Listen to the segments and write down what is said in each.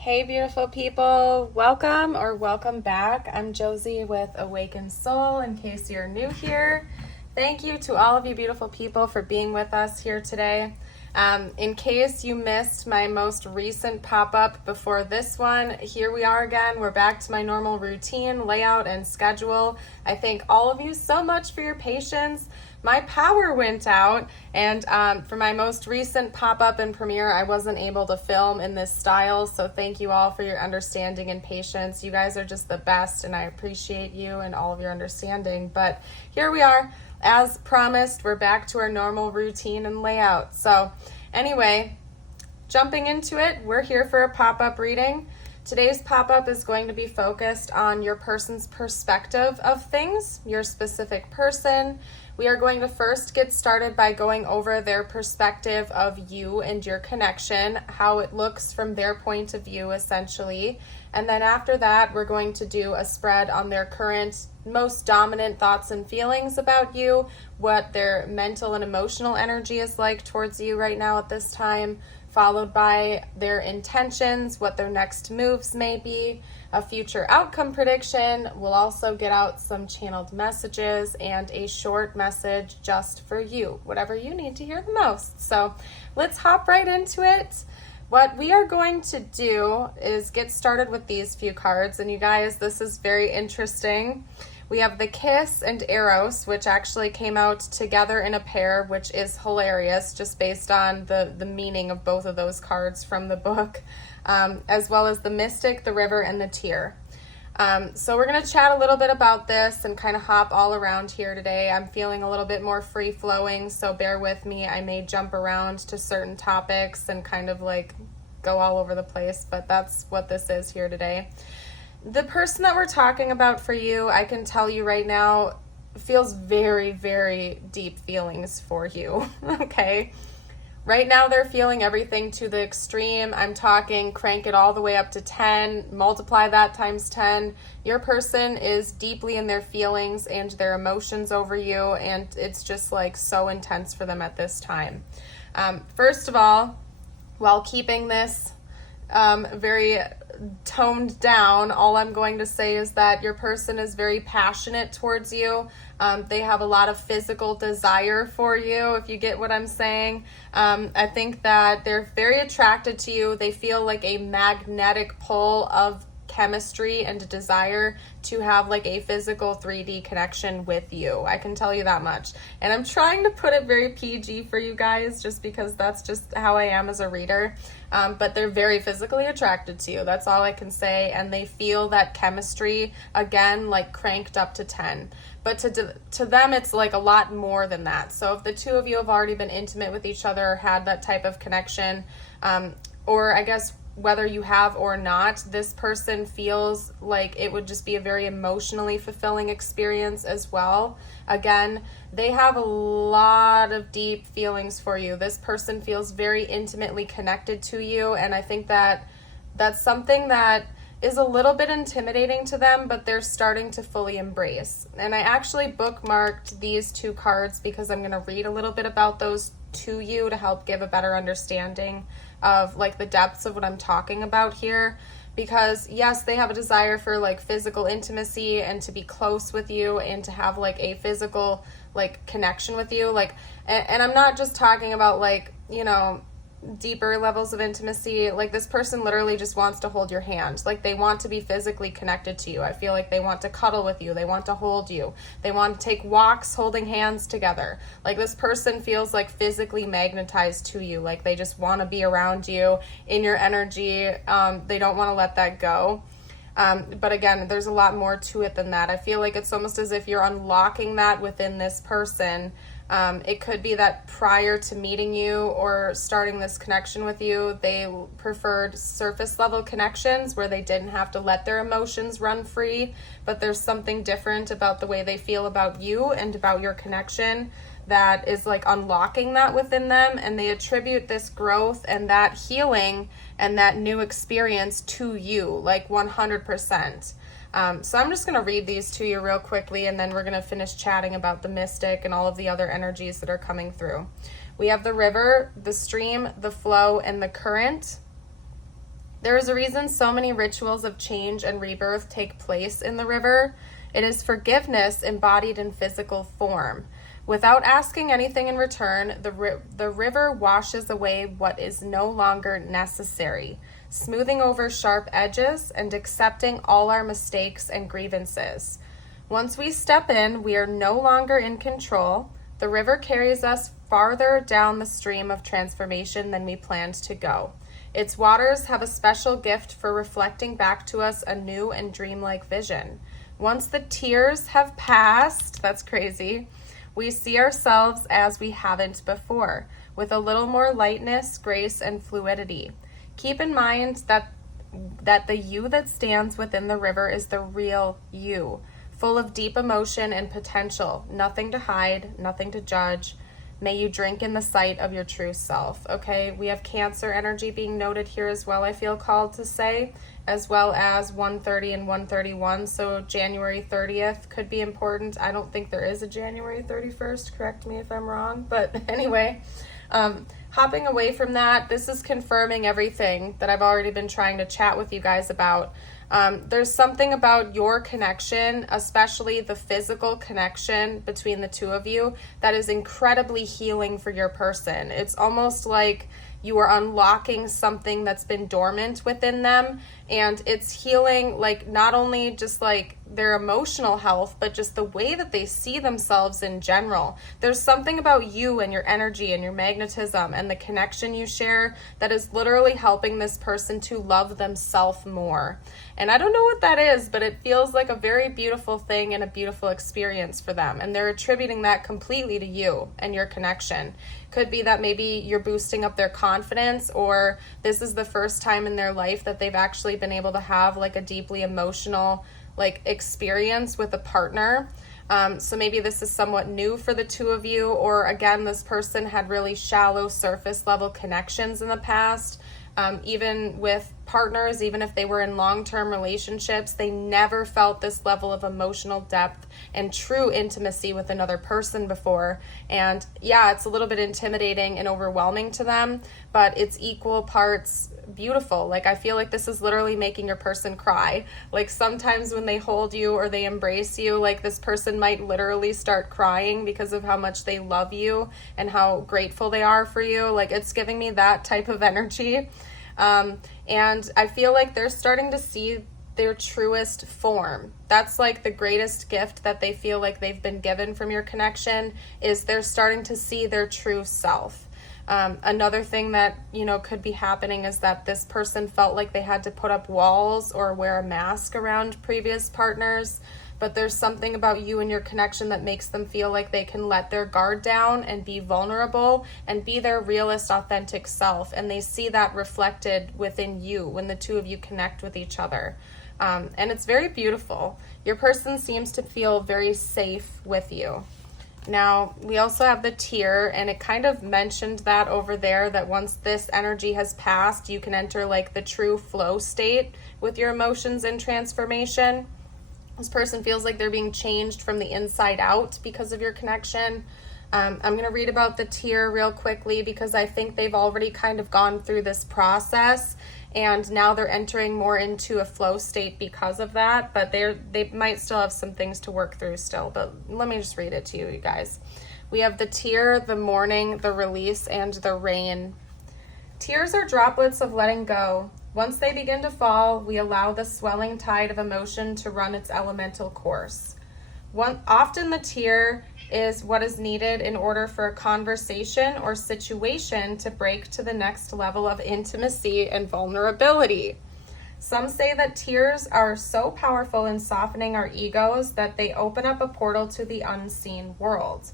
Hey, beautiful people. Welcome back. I'm Josie with Awakened Soul, in case you're new here. Thank you to all of you beautiful people for being with us here today. In case you missed my most recent pop-up before this one, here we are again. We're back to my normal routine, layout, and schedule. I thank all of you so much for your patience. My power went out, and for my most recent pop-up and premiere, I wasn't able to film in this style, so thank you all for your understanding and patience. You guys are just the best, and I appreciate you and all of your understanding. But here we are. As promised, we're back to our normal routine and layout. So anyway, jumping into it, we're here for a pop-up reading. Today's pop-up is going to be focused on your person's perspective of things, your specific person. We are going to first get started by going over their perspective of you and your connection, how it looks from their point of view, essentially. And then after that, we're going to do a spread on their current, most dominant thoughts and feelings about you, what their mental and emotional energy is like towards you right now at this time, followed by their intentions, what their next moves may be, a future outcome prediction. We'll also get out some channeled messages and a short message just for you, whatever you need to hear the most. So let's hop right into it. What we are going to do is get started with these few cards. And you guys, this is very interesting. We have the Kiss and Eros, which actually came out together in a pair, which is hilarious, just based on the meaning of both of those cards from the book, as well as the Mystic, the River, and the Tear. So we're going to chat a little bit about this and kind of hop all around here today. I'm feeling a little bit more free-flowing, so bear with me. I may jump around to certain topics and kind of like go all over the place, but that's what this is here today. The person that we're talking about for you, I can tell you right now, feels very, very deep feelings for you, okay? Right now, they're feeling everything to the extreme. I'm talking crank it all the way up to 10, multiply that times 10. Your person is deeply in their feelings and their emotions over you, and it's just like so intense for them at this time. First of all, while keeping this very toned down, all I'm going to say is that your person is very passionate towards you. They have a lot of physical desire for you, if you get what I'm saying. I think that they're very attracted to you. They feel like a magnetic pull of chemistry and a desire to have like a physical 3D connection with you. I can tell you that much. And I'm trying to put it very PG for you guys, just because that's just how I am as a reader. But they're very physically attracted to you. That's all I can say. And they feel that chemistry, again, like cranked up to 10. But to them, it's like a lot more than that. So if the two of you have already been intimate with each other, had that type of connection, or I guess whether you have or not, this person feels like it would just be a very emotionally fulfilling experience as well. Again, they have a lot of deep feelings for you. This person feels very intimately connected to you, and I think that that's something that is a little bit intimidating to them, but they're starting to fully embrace. And I actually bookmarked these two cards because I'm going to read a little bit about those to you to help give a better understanding of like the depths of what I'm talking about here. Because yes, they have a desire for like physical intimacy and to be close with you and to have like a physical like connection with you, like, and I'm not just talking about like, you know, deeper levels of intimacy. Like this person literally just wants to hold your hand. Like they want to be physically connected to you. I feel like they want to cuddle with you. They want to hold you. They want to take walks holding hands together. Like this person feels like physically magnetized to you. Like they just want to be around you in your energy. They don't want to let that go. But again, there's a lot more to it than that. I feel like it's almost as if you're unlocking that within this person. It could be that prior to meeting you or starting this connection with you, they preferred surface level connections where they didn't have to let their emotions run free, but there's something different about the way they feel about you and about your connection that is like unlocking that within them, and they attribute this growth and that healing and that new experience to you, like 100%. So I'm just going to read these to you real quickly, and then we're going to finish chatting about the mystic and all of the other energies that are coming through. We have the river, the stream, the flow, and the current. There is a reason so many rituals of change and rebirth take place in the river. It is forgiveness embodied in physical form. Without asking anything in return, the river washes away what is no longer necessary, smoothing over sharp edges and accepting all our mistakes and grievances. Once we step in, we are no longer in control. The river carries us farther down the stream of transformation than we planned to go. Its waters have a special gift for reflecting back to us a new and dreamlike vision. Once the tears have passed, that's crazy, we see ourselves as we haven't before, with a little more lightness, grace, and fluidity. Keep in mind that the you that stands within the river is the real you, full of deep emotion and potential, nothing to hide, nothing to judge. May you drink in the sight of your true self. Okay, we have Cancer energy being noted here as well, I feel called to say, as well as 130 and 131. So January 30th could be important. I don't think there is a January 31st. Correct me if I'm wrong. But anyway, hopping away from that, this is confirming everything that I've already been trying to chat with you guys about. There's something about your connection, especially the physical connection between the two of you, that is incredibly healing for your person. It's almost like you are unlocking something that's been dormant within them, and it's healing, like, not only just like their emotional health, but just the way that they see themselves in general. There's something about you and your energy and your magnetism and the connection you share that is literally helping this person to love themselves more. And I don't know what that is, but it feels like a very beautiful thing and a beautiful experience for them. And they're attributing that completely to you and your connection. Could be that maybe you're boosting up their confidence, or this is the first time in their life that they've actually been able to have like a deeply emotional like experience with a partner. So maybe this is somewhat new for the two of you, or again, this person had really shallow surface level connections in the past. Even with partners, even if they were in long-term relationships, they never felt this level of emotional depth and true intimacy with another person before. And yeah, it's a little bit intimidating and overwhelming to them, but it's equal parts beautiful. Like, I feel like this is literally making your person cry. Like, sometimes when they hold you or they embrace you, like, this person might literally start crying because of how much they love you and how grateful they are for you. Like, it's giving me that type of energy. And I feel like they're starting to see their truest form. That's like the greatest gift that they feel like they've been given from your connection, is they're starting to see their true self. Another thing that, could be happening is that this person felt like they had to put up walls or wear a mask around previous partners, but there's something about you and your connection that makes them feel like they can let their guard down and be vulnerable and be their realest, authentic self. And they see that reflected within you when the two of you connect with each other. And it's very beautiful. Your person seems to feel very safe with you. Now, we also have the tear, and it kind of mentioned that over there, that once this energy has passed, you can enter like the true flow state with your emotions and transformation. This person feels like they're being changed from the inside out because of your connection. I'm going to read about the tear real quickly because I think they've already kind of gone through this process, and now they're entering more into a flow state because of that, but they might still have some things to work through still. But let me just read it to you guys. We have the tear, the mourning, the release, and the rain. Tears are droplets of letting go. Once they begin to fall, we allow the swelling tide of emotion to run its elemental course. Often the tear is what is needed in order for a conversation or situation to break to the next level of intimacy and vulnerability. Some say that tears are so powerful in softening our egos that they open up a portal to the unseen world.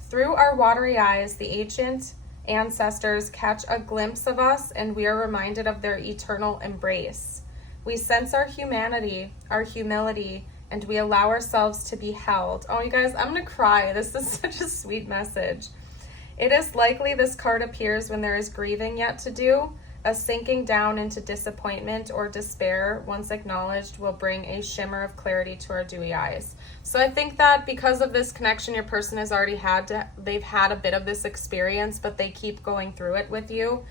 Through our watery eyes, the ancient ancestors catch a glimpse of us, and we are reminded of their eternal embrace. We sense our humanity, our humility, and we allow ourselves to be held. Oh, you guys, I'm gonna cry. This is such a sweet message. It is likely this card appears when there is grieving yet to do. A sinking down into disappointment or despair, once acknowledged, will bring a shimmer of clarity to our dewy eyes. So I think that because of this connection, your person has already they've had a bit of this experience, but they keep going through it with you.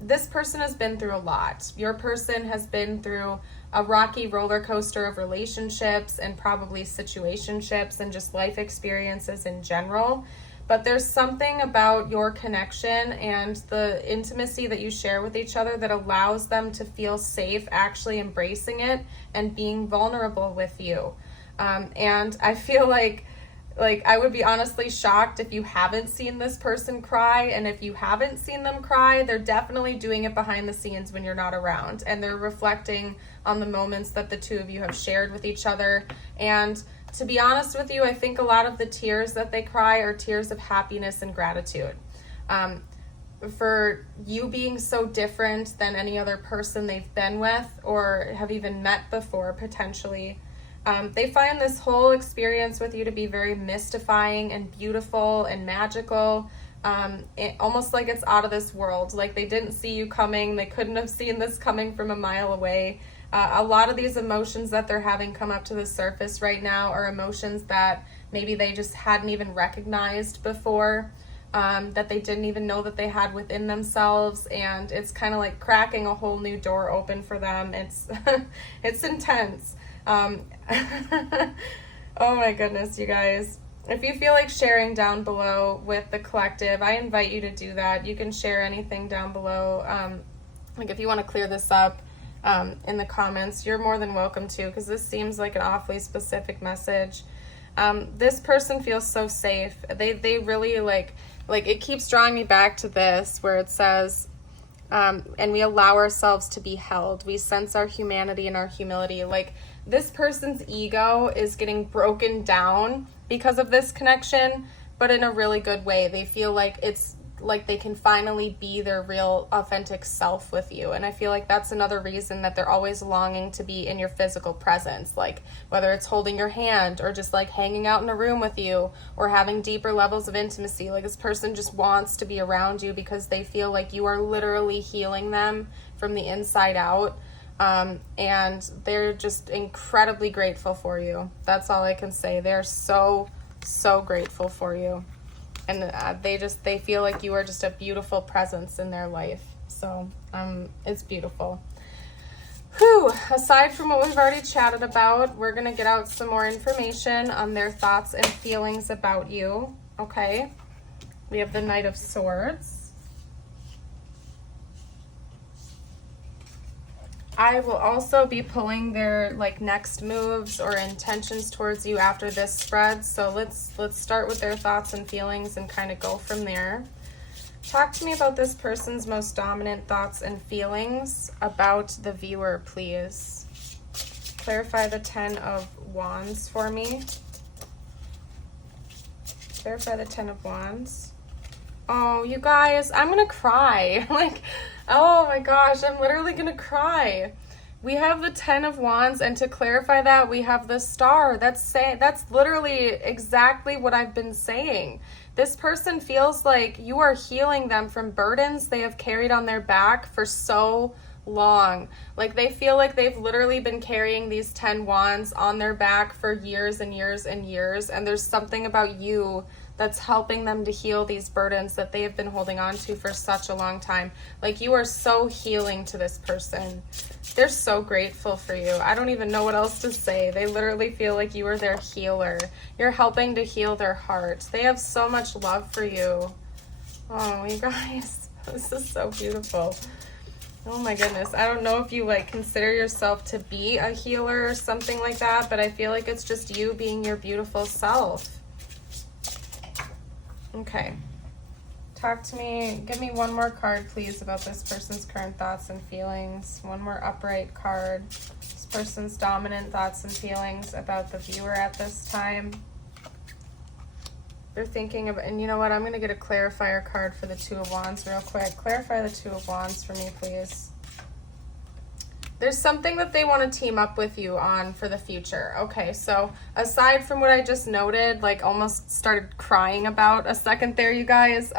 This person has been through a lot. Your person has been through a rocky roller coaster of relationships and probably situationships and just life experiences in general. But there's something about your connection and the intimacy that you share with each other that allows them to feel safe actually embracing it and being vulnerable with you. And I feel like I would be honestly shocked if you haven't seen this person cry. And if you haven't seen them cry, they're definitely doing it behind the scenes when you're not around. And they're reflecting on the moments that the two of you have shared with each other. And to be honest with you, I think a lot of the tears that they cry are tears of happiness and gratitude. For you being so different than any other person they've been with or have even met before, potentially. They find this whole experience with you to be very mystifying and beautiful and magical, almost like it's out of this world. Like they didn't see you coming. They couldn't have seen this coming from a mile away. A lot of these emotions that they're having come up to the surface right now are emotions that maybe they just hadn't even recognized before, that they didn't even know that they had within themselves. And it's kind of like cracking a whole new door open for them. It's, it's intense. Oh my goodness, you guys. If you feel like sharing down below with the collective, I invite you to do that. You can share anything down below. Like if you want to clear this up in the comments, you're more than welcome to, because this seems like an awfully specific message. This person feels so safe. They really like it keeps drawing me back to this where it says, and we allow ourselves to be held. We sense our humanity and our humility. Like this person's ego is getting broken down because of this connection, but in a really good way. They feel like it's like they can finally be their real authentic self with you. And I feel like that's another reason that they're always longing to be in your physical presence, like whether it's holding your hand or just like hanging out in a room with you or having deeper levels of intimacy. Like this person just wants to be around you because they feel like you are literally healing them from the inside out. And they're just incredibly grateful for you. That's all I can say. They're so grateful for you. And they feel like you are just a beautiful presence in their life. So it's beautiful. Whew. Aside from what we've already chatted about, we're going to get out some more information on their thoughts and feelings about you. Okay. We have the Knight of Swords. I will also be pulling their next moves or intentions towards you after this spread. So let's start with their thoughts and feelings and kind of go from there. Talk to me about this person's most dominant thoughts and feelings about the viewer, please. Clarify the 10 of Wands for me. Clarify the 10 of Wands. Oh, you guys, I'm gonna cry. Oh my gosh, I'm literally gonna cry. We have the 10 of Wands, and to clarify that, we have the Star. That's literally exactly what I've been saying. This person feels like you are healing them from burdens they have carried on their back for so long. Like they feel like they've literally been carrying these 10 wands on their back for years and years and years, and there's something about you that's helping them to heal these burdens that they have been holding on to for such a long time. Like you are so healing to this person. They're so grateful for you. I don't even know what else to say. They literally feel like you are their healer. You're helping to heal their heart. They have so much love for you. Oh, you guys, this is so beautiful. Oh my goodness. I don't know if you consider yourself to be a healer or something like that, but I feel like it's just you being your beautiful self. Okay. Talk to me. Give me one more card, please, about this person's current thoughts and feelings. One more upright card. This person's dominant thoughts and feelings about the viewer at this time. They're thinking of, and you know what? I'm going to get a clarifier card for the 2 of Wands real quick. Clarify the 2 of Wands for me, please. There's something that they want to team up with you on for the future. Okay, so aside from what I just noted, almost started crying about a second there, you guys,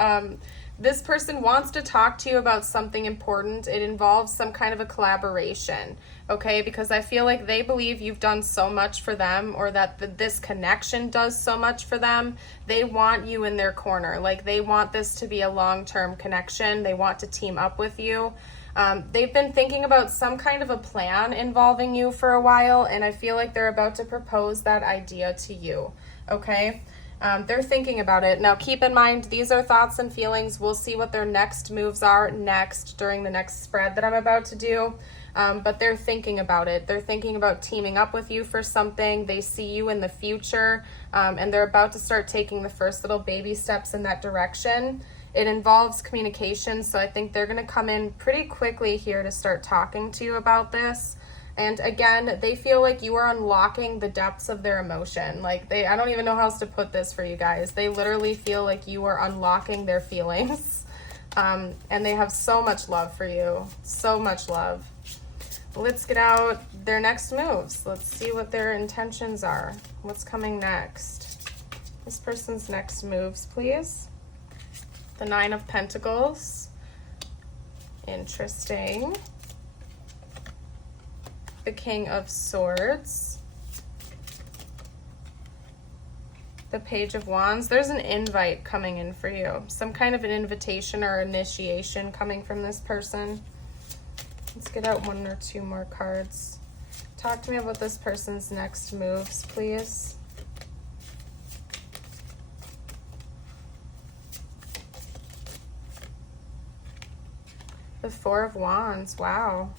This person wants to talk to you about something important. It involves some kind of a collaboration, okay? Because I feel like they believe you've done so much for them, or that this connection does so much for them. They want you in their corner. Like, they want this to be a long-term connection. They want to team up with you. They've been thinking about some kind of a plan involving you for a while, and I feel like they're about to propose that idea to you, okay? They're thinking about it. Now, keep in mind, these are thoughts and feelings. We'll see what their next moves are next during the next spread that I'm about to do. But they're thinking about it. They're thinking about teaming up with you for something. They see you in the future, and they're about to start taking the first little baby steps in that direction. It involves communication, so I think they're going to come in pretty quickly here to start talking to you about this. And again, they feel like you are unlocking the depths of their emotion. Like, I don't even know how else to put this for you guys. They literally feel like you are unlocking their feelings. And they have so much love for you. So much love. Let's get out their next moves. Let's see what their intentions are. What's coming next? This person's next moves, please. The Nine of Pentacles. Interesting. The King of Swords, the Page of Wands. There's an invite coming in for you, some kind of an invitation or initiation coming from this person. Let's get out one or two more cards. Talk to me about this person's next moves, please. The Four of Wands. Wow.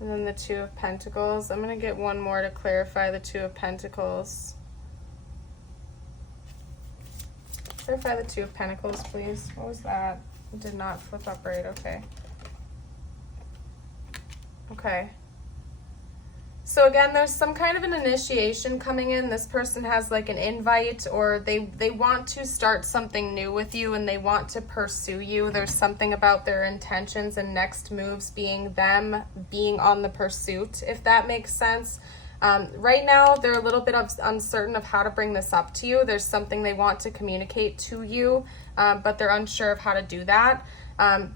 And then the Two of Pentacles. I'm going to get one more to clarify the Two of Pentacles. Clarify the Two of Pentacles, please. What was that? It did not flip up right. Okay. Okay. So again, there's some kind of an initiation coming in. This person has like an invite, or they want to start something new with you, and they want to pursue you. There's something about their intentions and next moves being them being on the pursuit, if that makes sense. Right now, they're a little bit uncertain of how to bring this up to you. There's something they want to communicate to you, but they're unsure of how to do that.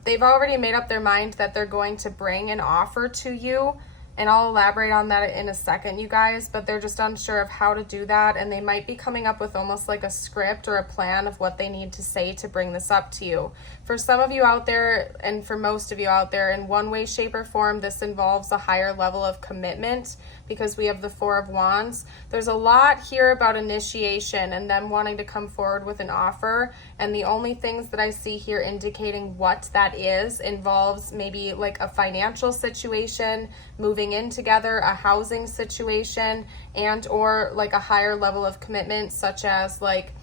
They've already made up their mind that they're going to bring an offer to you. And I'll elaborate on that in a second, you guys, but they're just unsure of how to do that, and they might be coming up with almost like a script or a plan of what they need to say to bring this up to you. For some of you out there, and for most of you out there, in one way, shape, or form, this involves a higher level of commitment, because we have the Four of Wands. There's a lot here about initiation and them wanting to come forward with an offer, and the only things that I see here indicating what that is involves maybe like a financial situation, moving in together, a housing situation, and or like a higher level of commitment, such as like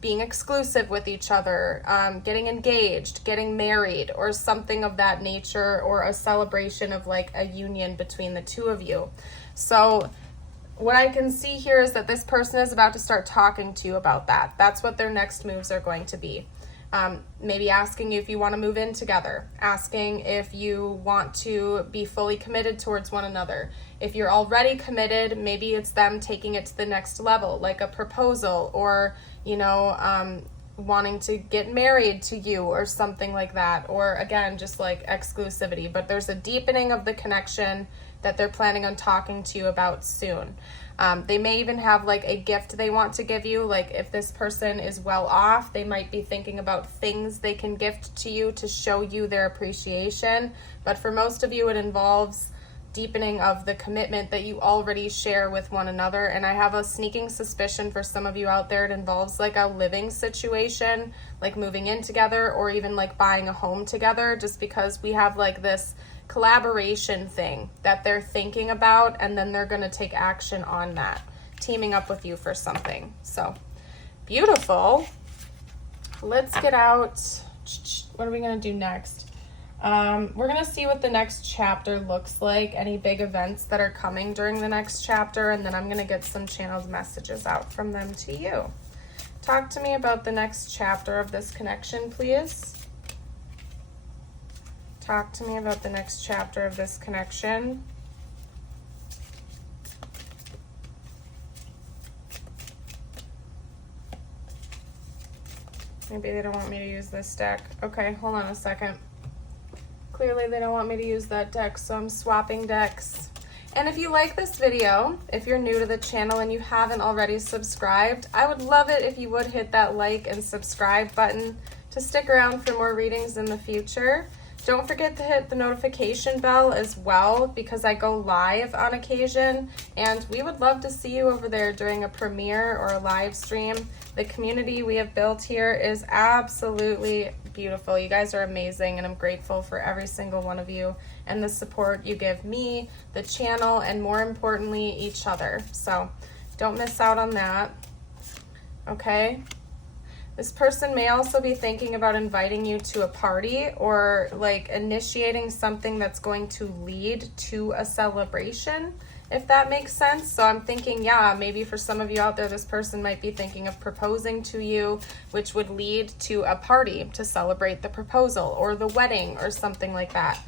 being exclusive with each other, getting engaged, getting married, or something of that nature, or a celebration of like a union between the two of you. So what I can see here is that this person is about to start talking to you about that. That's what their next moves are going to be. Maybe asking you if you want to move in together, asking if you want to be fully committed towards one another. If you're already committed, maybe it's them taking it to the next level, like a proposal, or, you know, wanting to get married to you or something like that. Or again, just like exclusivity, but there's a deepening of the connection that they're planning on talking to you about soon. They may even have like a gift they want to give you. Like if this person is well off, they might be thinking about things they can gift to you to show you their appreciation. But for most of you, it involves deepening of the commitment that you already share with one another. And I have a sneaking suspicion for some of you out there, it involves like a living situation, like moving in together, or even like buying a home together, just because we have like this collaboration thing that they're thinking about, and then they're going to take action on that, teaming up with you for something. So beautiful. Let's get out. What are we going to do next? We're going to see what the next chapter looks like, any big events that are coming during the next chapter, and then I'm going to get some channeled messages out from them to you. Talk to me about the next chapter of this connection, please. Talk to me about the next chapter of this connection. Maybe they don't want me to use this deck. Okay, hold on a second. Clearly they don't want me to use that deck, so I'm swapping decks. And if you like this video, if you're new to the channel and you haven't already subscribed, I would love it if you would hit that like and subscribe button to stick around for more readings in the future. Don't forget to hit the notification bell as well, because I go live on occasion, and we would love to see you over there during a premiere or a live stream. The community we have built here is absolutely beautiful. You guys are amazing, and I'm grateful for every single one of you and the support you give me, the channel, and more importantly, each other. So don't miss out on that. Okay? This person may also be thinking about inviting you to a party or like initiating something that's going to lead to a celebration, if that makes sense. So I'm thinking, yeah, maybe for some of you out there, this person might be thinking of proposing to you, which would lead to a party to celebrate the proposal or the wedding or something like that.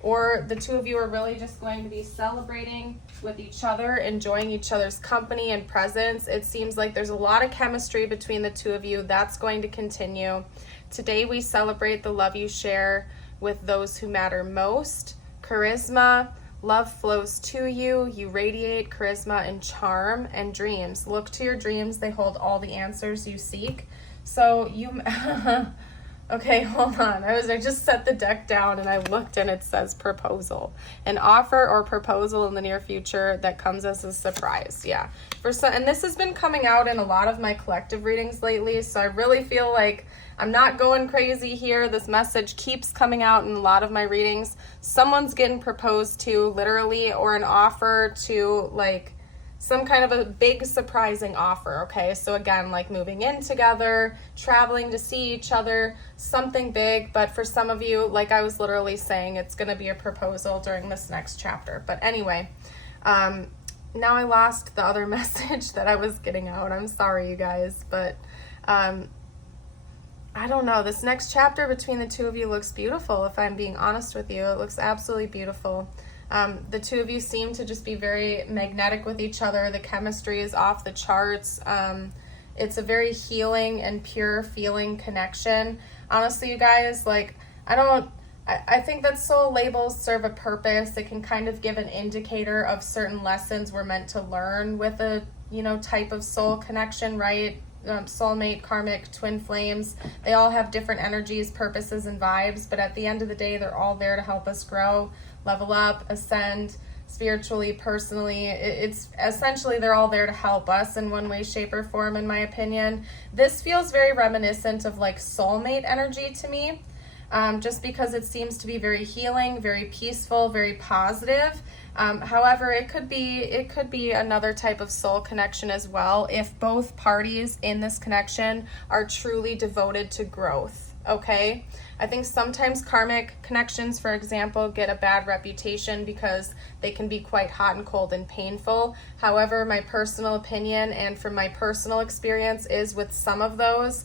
Or the two of you are really just going to be celebrating with each other, enjoying each other's company and presence. It seems like there's a lot of chemistry between the two of you. That's going to continue. Today we celebrate the love you share with those who matter most. Charisma, love flows to you. You radiate charisma and charm and dreams. Look to your dreams. They hold all the answers you seek. So you... Okay, hold on. I just set the deck down and I looked and it says proposal. An offer or proposal in the near future that comes as a surprise. Yeah. And this has been coming out in a lot of my collective readings lately, so I really feel like I'm not going crazy here. This message keeps coming out in a lot of my readings. Someone's getting proposed to, literally, or an offer to, like, some kind of a big surprising offer, okay? So again, like moving in together, traveling to see each other, something big. But for some of you, like I was literally saying, it's going to be a proposal during this next chapter. But anyway, now I lost the other message that I was getting out. I'm sorry, you guys, but I don't know. This next chapter between the two of you looks beautiful, if I'm being honest with you. It looks absolutely beautiful. The two of you seem to just be very magnetic with each other. The chemistry is off the charts. It's a very healing and pure feeling connection. Honestly, you guys, like, I think that soul labels serve a purpose. It can kind of give an indicator of certain lessons we're meant to learn with a, type of soul connection, right? Soulmate, karmic, twin flames, they all have different energies, purposes, and vibes, but at the end of the day, they're all there to help us grow, level up, ascend spiritually, personally. It's essentially, they're all there to help us in one way, shape, or form, in my opinion. This feels very reminiscent of like soulmate energy to me, just because it seems to be very healing, very peaceful, very positive. However, it could be another type of soul connection as well if both parties in this connection are truly devoted to growth, okay? I think sometimes karmic connections, for example, get a bad reputation because they can be quite hot and cold and painful. However, my personal opinion and from my personal experience is with some of those,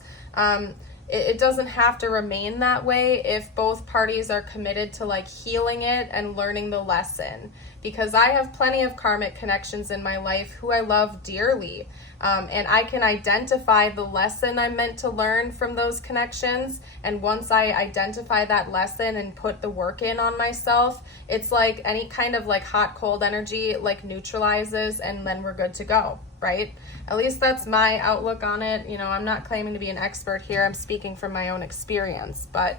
it doesn't have to remain that way if both parties are committed to like healing it and learning the lesson. Because I have plenty of karmic connections in my life who I love dearly. And I can identify the lesson I'm meant to learn from those connections. And once I identify that lesson and put the work in on myself, it's like any kind of like hot, cold energy like neutralizes, and then we're good to go, right? At least that's my outlook on it. I'm not claiming to be an expert here. I'm speaking from my own experience. But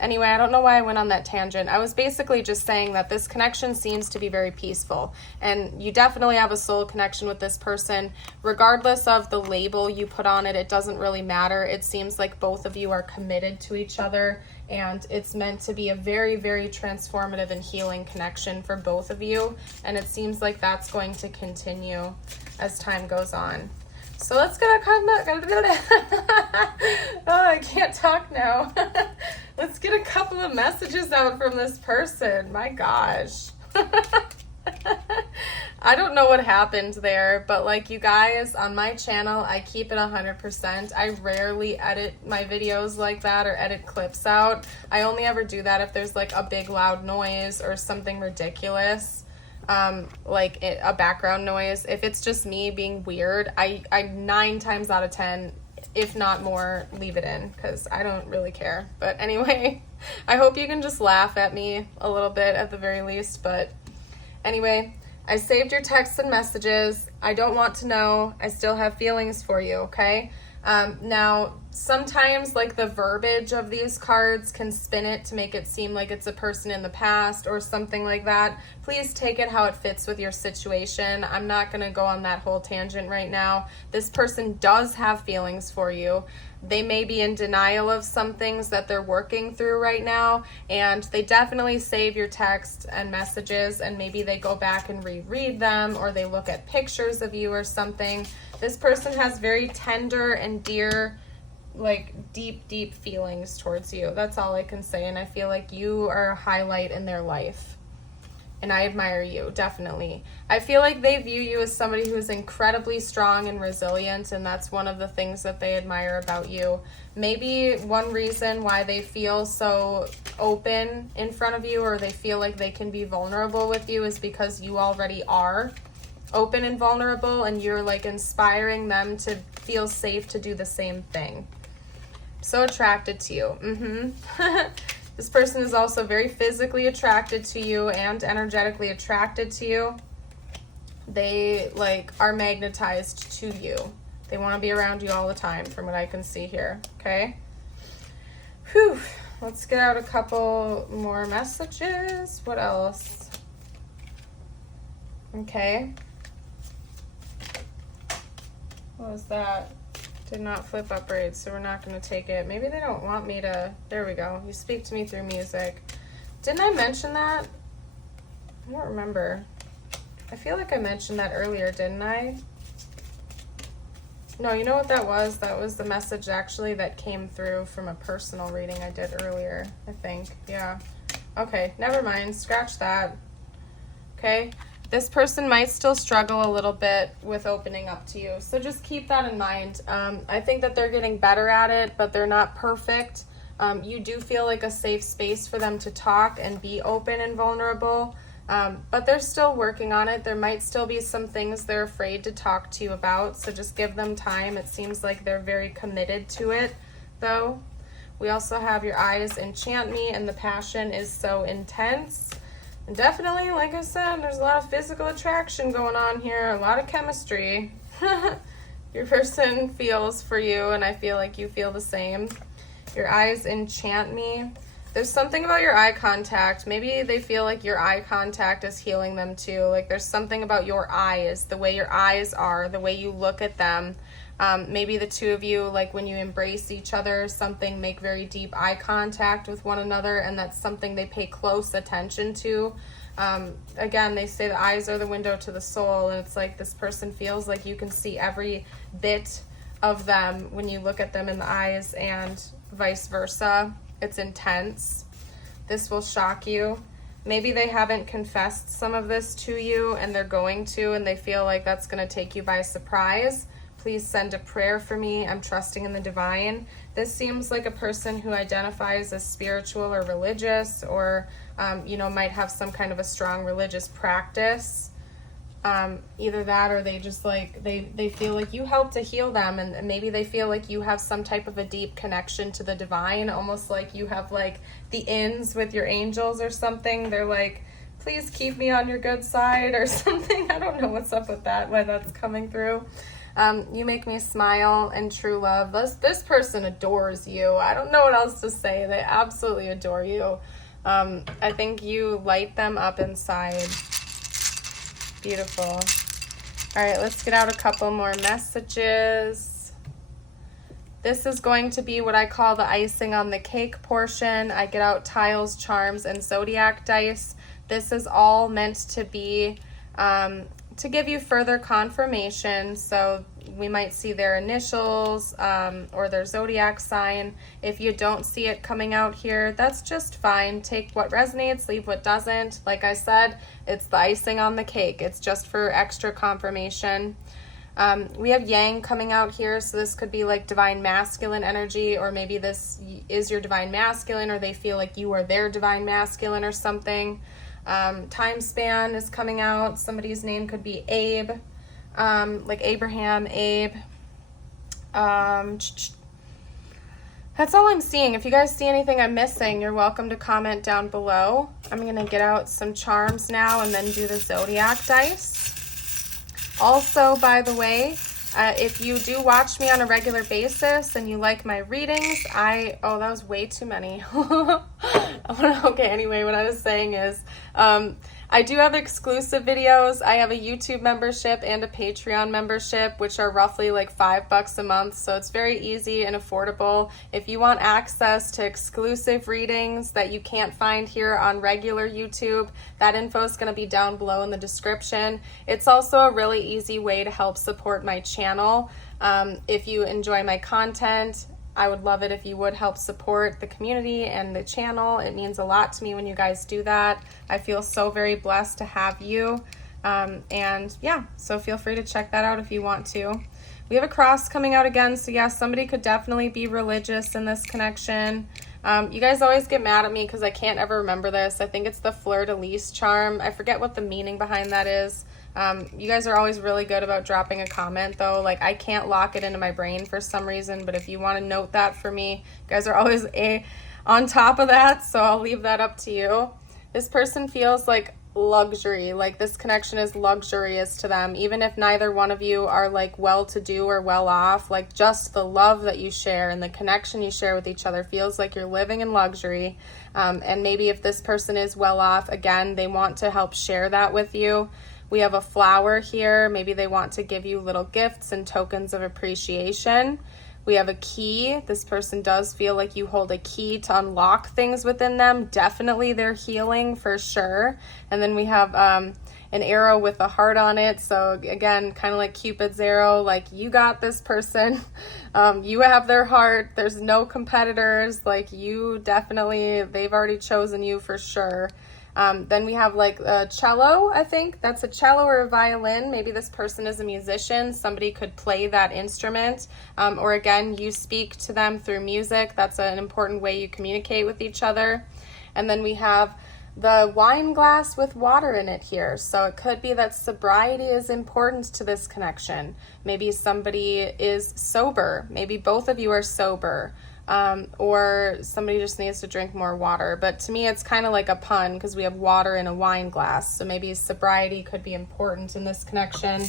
anyway, I don't know why I went on that tangent. I was basically just saying that this connection seems to be very peaceful. And you definitely have a soul connection with this person. Regardless of the label you put on it, it doesn't really matter. It seems like both of you are committed to each other. And it's meant to be a very, very transformative and healing connection for both of you. And it seems like that's going to continue as time goes on. So let's get I can't talk now. Let's get a couple of messages out from this person. My gosh. I don't know what happened there, but like you guys, on my channel, I keep it 100%. I rarely edit my videos like that or edit clips out. I only ever do that if there's like a big loud noise or something ridiculous. Like a background noise. If it's just me being weird, I 9 times out of 10 if not more, leave it in, because I don't really care. But anyway, I hope you can just laugh at me a little bit at the very least. But anyway, I saved your texts and messages. I don't want to know. I still have feelings for you, okay? Now, sometimes like the verbiage of these cards can spin it to make it seem like it's a person in the past or something like that. Please take it how it fits with your situation. I'm not going to go on that whole tangent right now. This person does have feelings for you. They may be in denial of some things that they're working through right now, and they definitely save your text and messages, and maybe they go back and reread them, or they look at pictures of you or something. This person has very tender and dear, like deep feelings towards you. That's all I can say, and I feel like you are a highlight in their life. And I admire you, definitely. I feel like they view you as somebody who is incredibly strong and resilient, and that's one of the things that they admire about you. Maybe one reason why they feel so open in front of you, or they feel like they can be vulnerable with you, is because you already are open and vulnerable, and you're like inspiring them to feel safe to do the same thing. So attracted to you. This person is also very physically attracted to you and energetically attracted to you. They like are magnetized to you. They want to be around you all the time, from what I can see here. Okay. Whew. Let's get out a couple more messages. What else? Okay. What was that? Did not flip up right, so we're not going to take it. Maybe they don't want me to. There we go. You speak to me through music. Didn't I mention that? I don't remember. I feel like I mentioned that earlier, didn't I? No, you know what that was? That was the message actually that came through from a personal reading I did earlier, I think. Yeah. Okay, never mind. Scratch that. Okay. This person might still struggle a little bit with opening up to you, so just keep that in mind. I think that they're getting better at it, but they're not perfect. You do feel like a safe space for them to talk and be open and vulnerable, but they're still working on it. There might still be some things they're afraid to talk to you about, so just give them time. It seems like they're very committed to it, though. We also have your eyes enchant me, and the passion is so intense. And definitely, like I said, there's a lot of physical attraction going on here, a lot of chemistry. Your person feels for you, and I feel like you feel the same. Your eyes enchant me. There's something about your eye contact. Maybe they feel like your eye contact is healing them too. Like there's something about your eyes, the way your eyes are, the way you look at them. Maybe the two of you, like when you embrace each other or something, make very deep eye contact with one another, and that's something they pay close attention to. Again, they say the eyes are the window to the soul, and it's like this person feels like you can see every bit of them when you look at them in the eyes, and vice versa. It's intense. This will shock you. Maybe they haven't confessed some of this to you, and they're going to, and they feel like that's going to take you by surprise. Please send a prayer for me. I'm trusting in the divine. This seems like a person who identifies as spiritual or religious, or, might have some kind of a strong religious practice. Either that, or they just like, they feel like you help to heal them, and maybe they feel like you have some type of a deep connection to the divine, almost like you have like the ins with your angels or something. They're like, please keep me on your good side or something. I don't know what's up with that, why that's coming through. You make me smile, and true love. This person adores you. I don't know what else to say. They absolutely adore you. I think you light them up inside. Beautiful. All right, let's get out a couple more messages. This is going to be what I call the icing on the cake portion. I get out tiles, charms, and zodiac dice. This is all meant to be to give you further confirmation. So we might see their initials or their zodiac sign. If you don't see it coming out here, that's just fine. Take what resonates, leave what doesn't. Like I said, it's the icing on the cake. It's just for extra confirmation. We have yang coming out here, so this could be like divine masculine energy, or maybe this is your divine masculine, or they feel like you are their divine masculine or something. Time span is coming out. Somebody's name could be Abe, like Abraham, Abe. That's all I'm seeing. If you guys see anything I'm missing, you're welcome to comment down below. I'm going to get out some charms now and then do the zodiac dice. Also, by the way, if you do watch me on a regular basis and you like my readings, oh, that was way too many. Okay, anyway, what I was saying is, I do have exclusive videos. I have a YouTube membership and a Patreon membership, which are roughly like $5 a month. So it's very easy and affordable. If you want access to exclusive readings that you can't find here on regular YouTube, that info is going to be down below in the description. It's also a really easy way to help support my channel. If you enjoy my content, I would love it if you would help support the community and the channel. It means a lot to me when you guys do that. I feel so very blessed to have you. And yeah, so feel free to check that out if you want to. We have a cross coming out again. So yeah, somebody could definitely be religious in this connection. You guys always get mad at me because I can't ever remember this. I think it's the fleur-de-lis charm. I forget what the meaning behind that is. You guys are always really good about dropping a comment though. Like I can't lock it into my brain for some reason, but if you want to note that for me, you guys are always on top of that, so I'll leave that up to you. This person feels like luxury, like this connection is luxurious to them, even if neither one of you are like well-to-do or well-off. Like just the love that you share and the connection you share with each other feels like you're living in luxury. And maybe if this person is well-off, again, they want to help share that with you. We have a flower here. Maybe they want to give you little gifts and tokens of appreciation. We have a key. This person does feel like you hold a key to unlock things within them. Definitely they're healing for sure. And then we have an arrow with a heart on it. So again, kind of like Cupid's arrow, like you got this person. You have their heart. There's no competitors. Like you definitely, they've already chosen you for sure. Then we have like a cello, I think. That's a cello or a violin. Maybe this person is a musician. Somebody could play that instrument. Or again, you speak to them through music. That's an important way you communicate with each other. And then we have the wine glass with water in it here. So it could be that sobriety is important to this connection. Maybe somebody is sober. Maybe both of you are sober. Or somebody just needs to drink more water. But to me, it's kind of like a pun because we have water in a wine glass. So maybe sobriety could be important in this connection.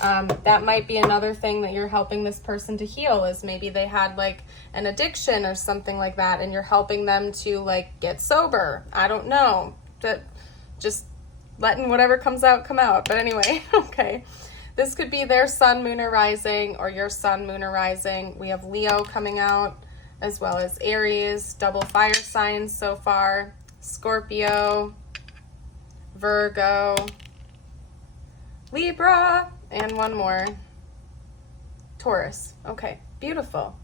That might be another thing that you're helping this person to heal, is maybe they had like an addiction or something like that, and you're helping them to like get sober. I don't know. Just letting whatever comes out come out. But anyway, okay. This could be their sun, moon, or rising, or your sun, moon, or rising. We have Leo coming out, as well as Aries, double fire signs so far, Scorpio, Virgo, Libra, and one more, Taurus. Okay, beautiful.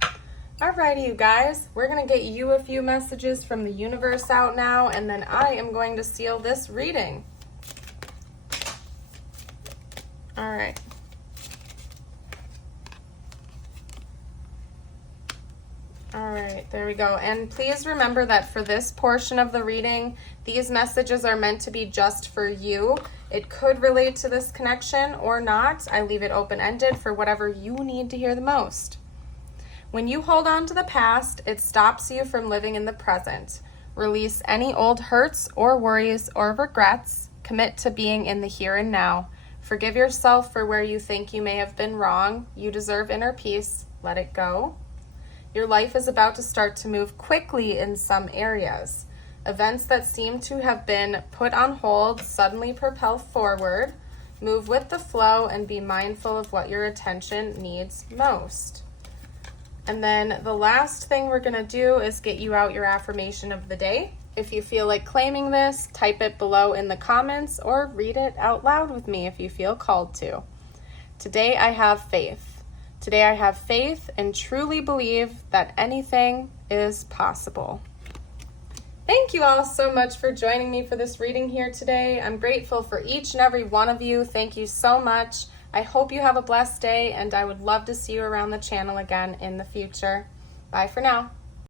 Alrighty, you guys, we're going to get you a few messages from the universe out now, and then I am going to seal this reading. All right. All right, there we go. And please remember that for this portion of the reading, these messages are meant to be just for you. It could relate to this connection or not. I leave it open-ended for whatever you need to hear the most. When you hold on to the past, it stops you from living in the present. Release any old hurts or worries or regrets. Commit to being in the here and now. Forgive yourself for where you think you may have been wrong. You deserve inner peace. Let it go. Your life is about to start to move quickly in some areas. Events that seem to have been put on hold suddenly propel forward. Move with the flow and be mindful of what your attention needs most. And then the last thing we're going to do is get you out your affirmation of the day. If you feel like claiming this, type it below in the comments or read it out loud with me if you feel called to. Today I have faith. Today I have faith and truly believe that anything is possible. Thank you all so much for joining me for this reading here today. I'm grateful for each and every one of you. Thank you so much. I hope you have a blessed day, and I would love to see you around the channel again in the future. Bye for now.